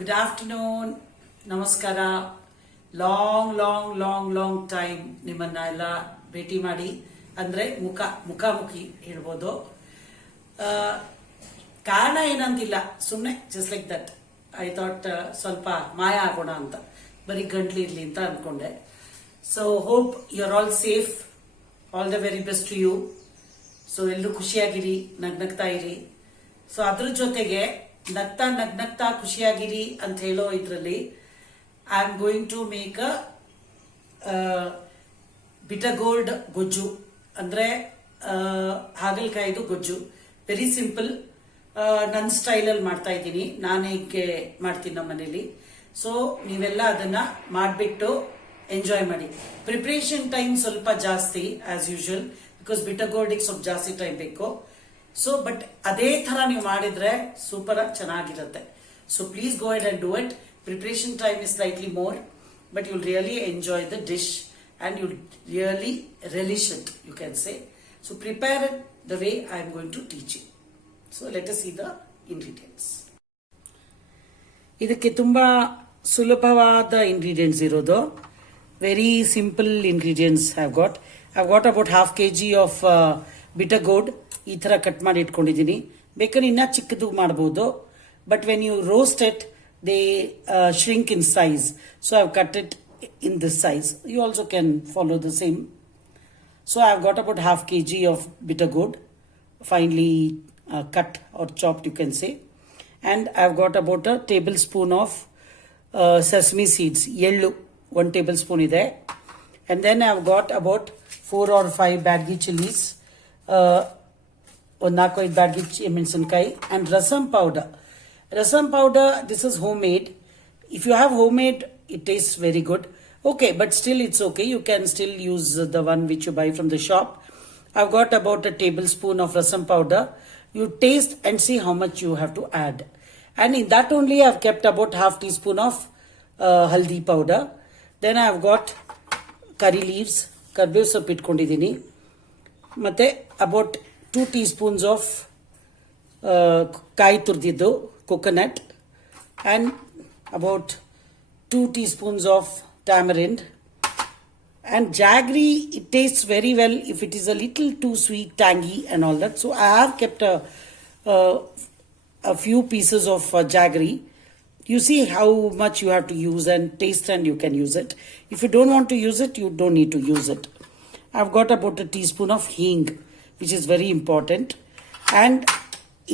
Good afternoon. Namaskara. Long time ನಿಮ್ಮನ್ನ ಎಲ್ಲ ಭೇಟಿ ಮಾಡಿ ಅಂದ್ರೆ ಮುಖಾಮುಖಿ ಹೇಳ್ಬೋದು. ಕಾರಣ ಏನಂತಿಲ್ಲ, ಸುಮ್ಮನೆ just like that I thought ಸ್ವಲ್ಪ ಮಾಯ ಆಗೋಣ ಅಂತ, ಬರೀ ಗಂಟ್ಲಿ ಇರ್ಲಿ ಅಂತ ಅನ್ಕೊಂಡೆ. So hope you are all safe. All the very best to you. So ಎಲ್ಲರೂ ಖುಷಿಯಾಗಿರಿ, ನಗ್ನಗ್ತಾ ಇರಿ. ಸೊ ಅದ್ರ ಜೊತೆಗೆ ನಗ್ನಗ್ತಾ ಖುಷಿಯಾಗಿರಿ ಅಂತ ಹೇಳೋ ಇದರಲ್ಲಿ I am going to make a bitter gourd ಗೊಜ್ಜು, ಅಂದ್ರೆ ಹಾಗಲಕಾಯಿದು ಗೊಜ್ಜು. ವೆರಿ ಸಿಂಪಲ್, ನನ್ನ ಸ್ಟೈಲಲ್ಲಿ ಮಾಡ್ತಾ ಇದ್ದೀನಿ. ನಾನು ಹೇಗೆ ಮಾಡ್ತೀನಿ ನಮ್ಮ ಮನೇಲಿ. ಸೊ ನೀವೆಲ್ಲ ಅದನ್ನ ಮಾಡಿಬಿಟ್ಟು ಎಂಜಾಯ್ ಮಾಡಿ. ಪ್ರಿಪ್ರೇಷನ್ ಟೈಮ್ ಸ್ವಲ್ಪ ಜಾಸ್ತಿ ಆಸ್ ಯೂಶುವಲ್, ಬಿಕಾಸ್ ಬಿಟರ್ ಗೋಲ್ಡಿಗೆ ಸ್ವಲ್ಪ ಜಾಸ್ತಿ ಟೈಮ್ ಬೇಕು. ಸೊ ಬಟ್ ಅದೇ ತರ ನೀವು ಮಾಡಿದ್ರೆ ಸೂಪರ್ ಆಗಿ ಚೆನ್ನಾಗಿರುತ್ತೆ. So please go ahead and do it. Preparation time is slightly more, but you'll really enjoy the dish and you'll really relish it, you can say. So prepare it the way I am going to teach you. So let us see the ingredients. ಇದಕ್ಕೆ ತುಂಬಾ ಸುಲಭವಾದ ingredients ಇರೋದು. Very simple ingredients I've got about half kg of bitter gourd. ಈ ತರ cut ಮಾಡಿ ಇಟ್ಕೊಂಡಿದ್ದೀನಿ. ಬೇಕಾದ್ರೆ ಇನ್ನ ಚಿಕ್ಕದು ಮಾಡಬಹುದು, but when you roast it they shrink in size, so I've cut it in this size. You also can follow the same. So I've got about half kg of bitter gourd, finely cut or chopped, you can say. And I've got about a tablespoon of sesame seeds, yellow, 1 tablespoon ide. And then I've got about 4 or 5 baggy chilies, 4-5 baggy ಮೆಣಸಿನಕಾಯಿ, and rasam powder. Rasam powder, this is homemade. If you have homemade, it tastes very good. Okay, but still it's okay. You can still use the one which you buy from the shop. I've got about a tablespoon of rasam powder. You taste and see how much you have to add. And in that only I've kept about half teaspoon of haldi powder. Then I've got curry leaves, karbev sop itkondidini. Matte about 2 teaspoons of kai turdiddu coconut, and about 2 teaspoons of tamarind. And jaggery, it tastes very well if it is a little too sweet, tangy and all that. So I have kept a few pieces of jaggery. You see how much you have to use and taste, and you can use it. If you don't want to use it, you don't need to use it. I've got about a teaspoon of hing, which is very important. And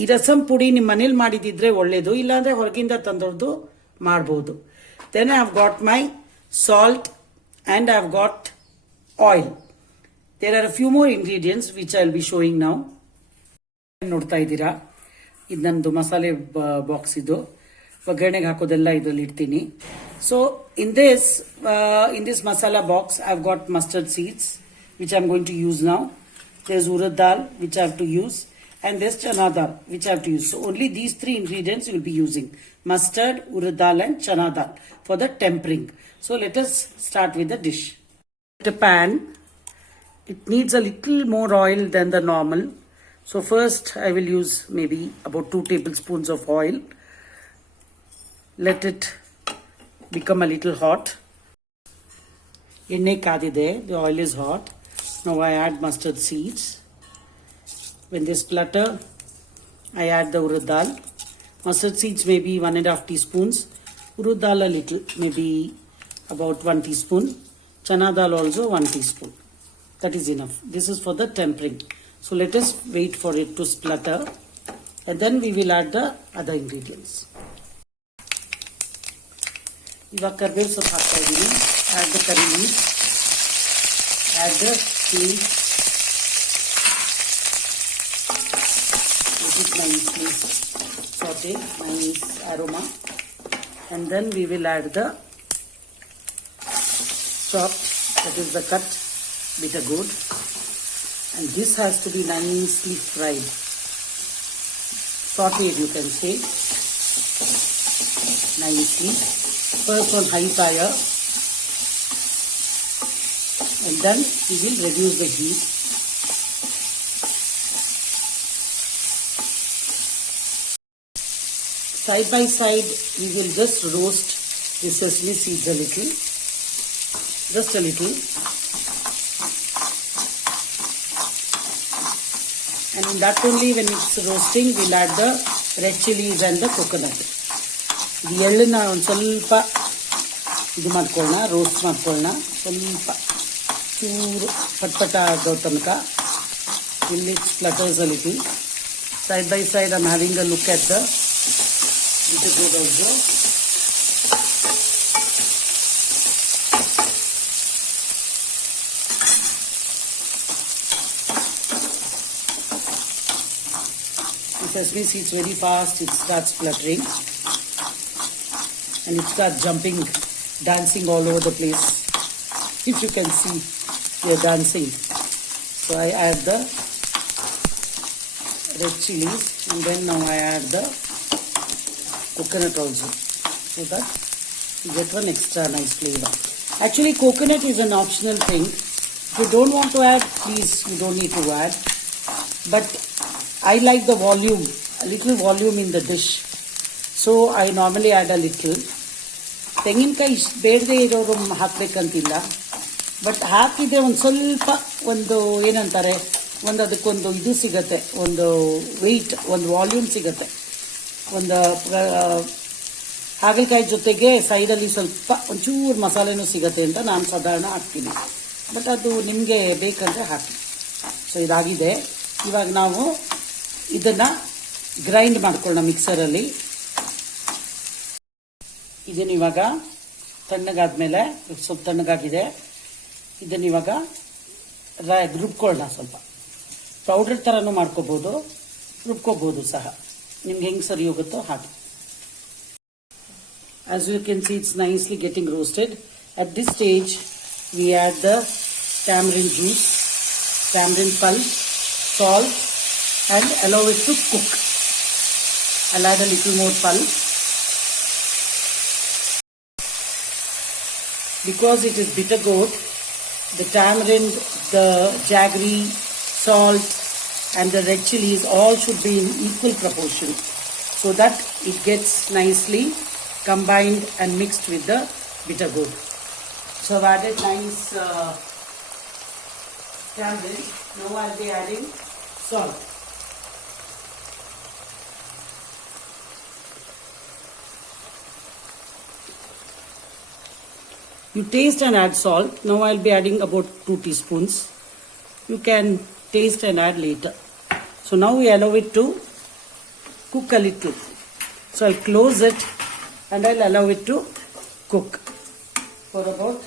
ಈ ರಸಂ ಪುಡಿ ನಿಮ್ಮ ಮನೇಲಿ ಮಾಡಿದಿದ್ರೆ ಒಳ್ಳೇದು, ಇಲ್ಲಾಂದ್ರೆ ಹೊರಗಿಂದ ತಂದೊಡ್ದು ಮಾಡಬಹುದು. Then I have got my salt and I have got oil. There are a few more ingredients which I will be showing now. ನೋಡ್ತಾ ಇದ್ದೀರಾ, ಇದು ನಂದು ಮಸಾಲೆ ಬಾಕ್ಸ್. ಇದು ಒಗ್ಗರಣೆಗೆ ಹಾಕೋದೆಲ್ಲ ಇದರಲ್ಲಿ ಇಡ್ತೀನಿ. So in this masala box I have got mustard seeds which I am going to use now. There is urad dal which I have to use, and this chana dal which I have to use. So only these 3 ingredients you will be using: mustard, urad dal and chana dal for the tempering. So let us start with the dish. The pan, it needs a little more oil than the normal. So first I will use maybe about 2 tablespoons of oil. Let it become a little hot. Enne kadide, the oil is hot. Now I add mustard seeds. When they splutter, I add the urad dal. Mustard seeds maybe 1.5 teaspoons. Urad dal a little, maybe about 1 teaspoon. Chana dal also 1 teaspoon. That is enough. This is for the tempering. So let us wait for it to splutter, and then we will add the other ingredients. Iva karbev sop hakta idini. Add the curry leaves. Add the chili. Nicely saute, nice aroma, and then we will add the chopped, that is the cut bitter gourd, and this has to be nicely fried, sauteed, you can say, nicely. First on high fire, and then we will reduce the heat. Side by side, we will just roast the sesame seeds a little. Just a little. And in that only, when it's roasting, we'll add the red chilies and the coconut. The ಎಳ್ಳನ್ನ ಒಂದು ಸ್ವಲ್ಪ ಇದು ಮಾಡ್ಕೊಳ್ಳೋಣ, roast ಮಾಡ್ಕೊಳ್ಳೋಣ. ಸ್ವಲ್ಪ ಚೂರು ಪಟ್ಪಟ ಆಗೋ ತನಕ. Till it splutters a little. Side by side, I'm having a look at the beetroot also. The sesame seeds very fast, it starts fluttering. And it starts jumping, dancing all over the place. If you can see, they're dancing. So I add the red chilies, and then now I add the coconut also, so that you get one extra nice flavor. Actually, coconut is an optional thing. If you don't want to add, please, you don't need to add. But I like the volume, a little volume in the dish. So I normally add a little. ತೆಂಗಿನಕಾಯಿ ಬೇಡದೇ ಇರೋರು ಹಾಕ್ಬೇಕಂತಿಲ್ಲ, but ಹಾಕಿದ್ರೆ ಒಂದು ಸ್ವಲ್ಪ ಒಂದು ಏನಂತಾರೆ, ಒಂದು ಅದಕ್ಕೊಂದು ಇದು ಸಿಗತ್ತೆ, ಒಂದು ವೆಯ್ಟ್, ಒಂದು ವಾಲ್ಯೂಮ್ ಸಿಗತ್ತೆ. ಒಂದು ಹಾಗಲಕಾಯಿ ಜೊತೆಗೆ ಸೈಡಲ್ಲಿ ಸ್ವಲ್ಪ ಒಂಚೂರು ಮಸಾಲೆನೂ ಸಿಗತ್ತೆ ಅಂತ ನಾನು ಸಾಧಾರಣ ಹಾಕ್ತೀನಿ. ಬಟ್ ಅದು ನಿಮಗೆ ಬೇಕಂದ್ರೆ ಹಾಕಿ. ಸೊ ಇದಾಗಿದೆ. ಇವಾಗ ನಾವು ಇದನ್ನು ಗ್ರೈಂಡ್ ಮಾಡ್ಕೊಳ್ಳೋಣ ಮಿಕ್ಸರಲ್ಲಿ. ಇದನ್ನು ಇವಾಗ ತಣ್ಣಗಾದ್ಮೇಲೆ, ಸ್ವಲ್ಪ ತಣ್ಣಗಾಗಿದೆ, ಇದನ್ನು ಇವಾಗ ರುಬ್ಕೊಳ್ಳೋಣ. ಸ್ವಲ್ಪ ಪೌಡರ್ ಥರನೂ ಮಾಡ್ಕೋಬೋದು, ರುಬ್ಕೋಬೋದು ಸಹ, ನಿಮ್ಗೆ ಹೆಂಗೆ ಸರಿ ಹೋಗುತ್ತೋ ಹಾಗೆ. As you can see, it's nicely getting roasted. At this stage, we add the tamarind juice, tamarind pulp, salt, and allow it to cook. I'll add a little more pulp. Because it is bitter gourd, the tamarind, the jaggery, salt, and the red chilies all should be in equal proportion, so that it gets nicely combined and mixed with the bitter gourd. So I've added nice tamarind. Now I'll be adding salt. You taste and add salt. Now I'll be adding about 2 teaspoons. You can taste and add later. So now we allow it to cook a little. So I'll close it and I'll allow it to cook for about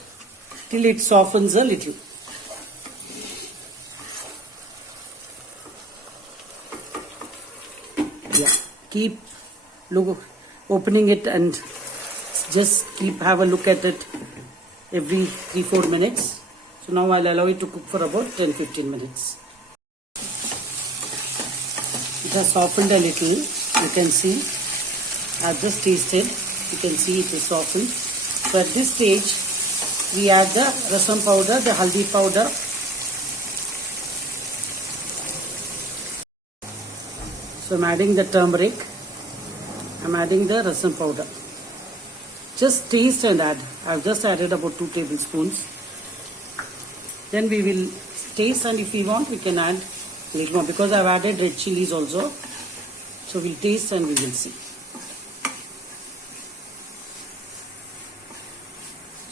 till it softens a little. Yeah, keep opening it and just have a look at it every 3-4 minutes. So now I'll allow it to cook for about 10-15 minutes. It has softened a little. You can see. I've just tasted. You can see it is softened. So at this stage, we add the rasam powder, the haldi powder. So I'm adding the turmeric. I'm adding the rasam powder. Just taste and add. I've just added about 2 tablespoons. Then we will taste, and if we want, we can add a little more, because I've added red chilies also. So we'll taste and we will see.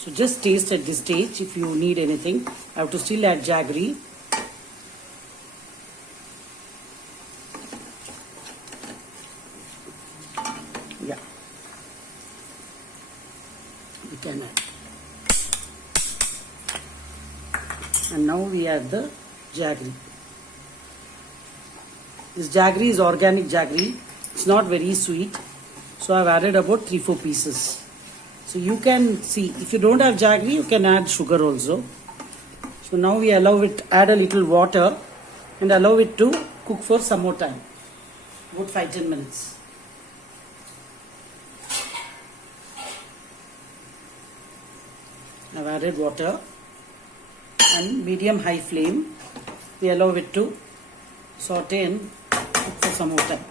So just taste at this stage. If you need anything, I have to still add jaggery. Yeah. We can add. And now we add the jaggery. This jaggery is organic jaggery. It's not very sweet. So I've added about 3-4 pieces. So you can see, if you don't have jaggery, you can add sugar also. So now we allow it, add a little water and allow it to cook for some more time. About 5-10 minutes. I've added water and medium-high flame. We allow it to saute and cook for some more time.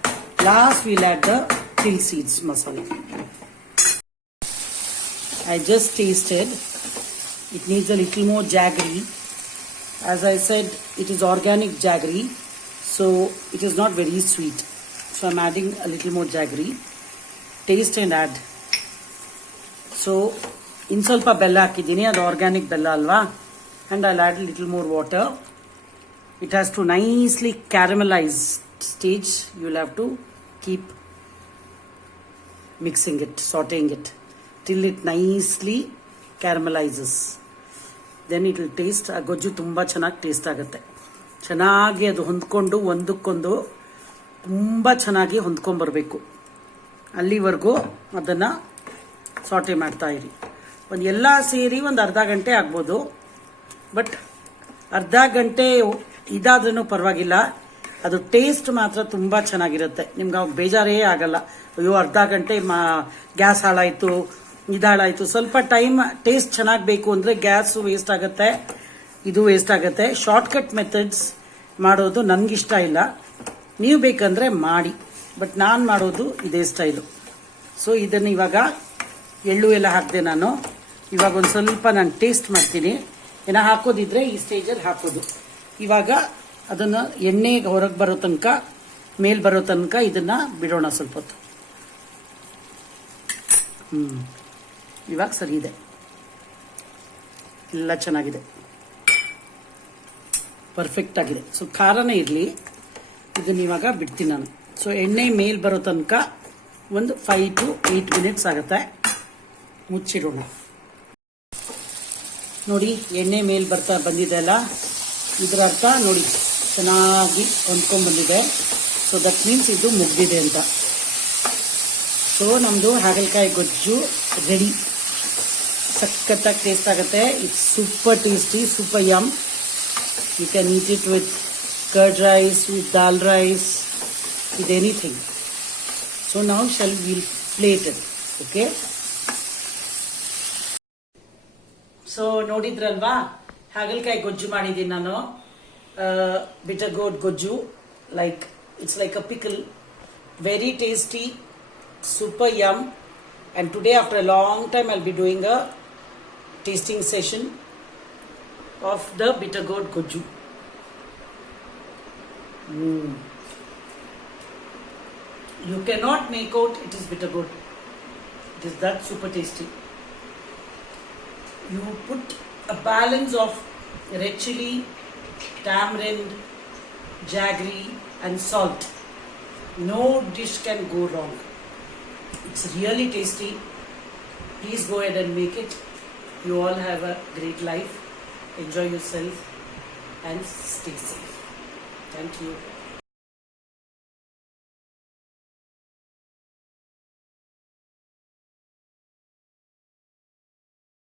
Last, we'll add the lentil seeds masala. I just tasted. It needs a little more jaggery. As I said, it is organic jaggery, so it is not very sweet. So I'm adding a little more jaggery. Taste and add. So in ಸ್ವಲ್ಪ ಬೆಲ್ಲ ಹಾಕಿದ್ದೀನಿ, ಅದು organic ಬೆಲ್ಲ ಅಲ್ವಾ, and I'll add a little more water. It has to nicely caramelize stage. You'll have to keep mixing it, sauteing it till it nicely caramelizes. Then it will taste. ಆ ಗೊಜ್ಜು ತುಂಬ ಚೆನ್ನಾಗಿ ಟೇಸ್ಟ್ ಆಗುತ್ತೆ. ಚೆನ್ನಾಗಿ ಅದು ಹೊಂದ್ಕೊಂಡು ಒಂದಕ್ಕೊಂದು ತುಂಬ ಚೆನ್ನಾಗಿ ಹೊಂದ್ಕೊಂಡ್ಬರ್ಬೇಕು. ಅಲ್ಲಿವರೆಗೂ ಅದನ್ನು ಸಾಟೆ ಮಾಡ್ತಾ ಇರಿ. ಎಲ್ಲ ಸೇರಿ ಒಂದು ಅರ್ಧ ಗಂಟೆ ಆಗ್ಬೋದು, ಬಟ್ ಅರ್ಧ ಗಂಟೆ ಇದಾದ್ರೂ ಪರವಾಗಿಲ್ಲ, ಅದು ಟೇಸ್ಟ್ ಮಾತ್ರ ತುಂಬ ಚೆನ್ನಾಗಿರುತ್ತೆ. ನಿಮ್ಗೆ ಅವಾಗ ಬೇಜಾರೇ ಆಗಲ್ಲ, ಅಯ್ಯೋ ಅರ್ಧ ಗಂಟೆ ಗ್ಯಾಸ್ ಹಾಳಾಯಿತು, ಇದಾಳಾಯಿತು. ಸ್ವಲ್ಪ ಟೈಮ್ ಟೇಸ್ಟ್ ಚೆನ್ನಾಗಿ ಬೇಕು ಅಂದರೆ ಗ್ಯಾಸು ವೇಸ್ಟ್ ಆಗುತ್ತೆ, ಇದು ವೇಸ್ಟ್ ಆಗುತ್ತೆ. ಶಾರ್ಟ್ಕಟ್ ಮೆಥಡ್ಸ್ ಮಾಡೋದು ನನಗಿಷ್ಟ ಇಲ್ಲ. ನೀವು ಬೇಕಂದರೆ ಮಾಡಿ, ಬಟ್ ನಾನು ಮಾಡೋದು ಇದೇ ಸ್ಟೈಲು. ಸೊ ಇದನ್ನು ಇವಾಗ ಎಳ್ಳು ಎಲ್ಲ ಹಾಕಿದೆ ನಾನು. ಇವಾಗ ಒಂದು ಸ್ವಲ್ಪ ನಾನು ಟೇಸ್ಟ್ ಮಾಡ್ತೀನಿ. ಏನೋ ಹಾಕೋದಿದ್ರೆ ಈ ಸ್ಟೇಜಲ್ಲಿ ಹಾಕೋದು. ಇವಾಗ ಅದನ್ನು ಎಣ್ಣೆಗೆ ಹೊರಗೆ ಬರೋ ತನಕ, ಮೇಲ್ ಬರೋ ತನಕ ಇದನ್ನು ಬಿಡೋಣ ಸ್ವಲ್ಪ ಹೊತ್ತು. ಇವಾಗ ಸರಿ ಇದೆ, ಎಲ್ಲ ಚೆನ್ನಾಗಿದೆ, ಪರ್ಫೆಕ್ಟ್ ಆಗಿದೆ. ಸೊ ಖಾರನೇ ಇರಲಿ, ಇದನ್ನ ಇವಾಗ ಬಿಡ್ತೀನಿ ನಾನು. ಸೊ ಎಣ್ಣೆ ಮೇಲ್ ಬರೋ ತನಕ ಒಂದು 5 to 8 minutes ಆಗುತ್ತೆ. ಮುಚ್ಚಿಡೋಣ. ನೋಡಿ ಎಣ್ಣೆ ಮೇಲ್ ಬಂದಿದೆ ಅಲ್ಲ, ಇದರ ಅರ್ಥ ನೋಡಿ ಚೆನ್ನಾಗಿ ಹೊಂದ್ಕೊಂಡು ಬಂದಿದೆ. ಸೊ ದಟ್ ಮೀನ್ಸ್ ಇದು ಮುಗ್ದಿದೆ ಅಂತ. ಸೊ ನಮ್ಮದು ಹಾಗಲಕಾಯಿ ಗೊಜ್ಜು ರೆಡಿ. ಸಖತ್ತಾಗಿ ಟೇಸ್ಟ್ ಆಗುತ್ತೆ. It's super tasty, super yum. You can eat it with curd rice, with dal rice, with anything. So now we'll plate it. Okay. So ನೋಡಿದ್ರಲ್ವಾ, ಹಾಗಲಕಾಯಿ ಗೊಜ್ಜು ಮಾಡಿದ್ದೀನಿ ನಾನು. ಬಿಟರ್ ಗೋಟ್ ಗೊಜ್ಜು, like it's like a pickle, very tasty, super yum. And today after a long time I'll be doing a tasting session of the bitter gourd goju. You cannot make out it is bitter gourd. It is that super tasty. You put a balance of red chili, tamarind, jaggery and salt. No dish can go wrong. It's really tasty. Please go ahead and make it. You all have a great life. Enjoy yourself and stay safe. Thank you.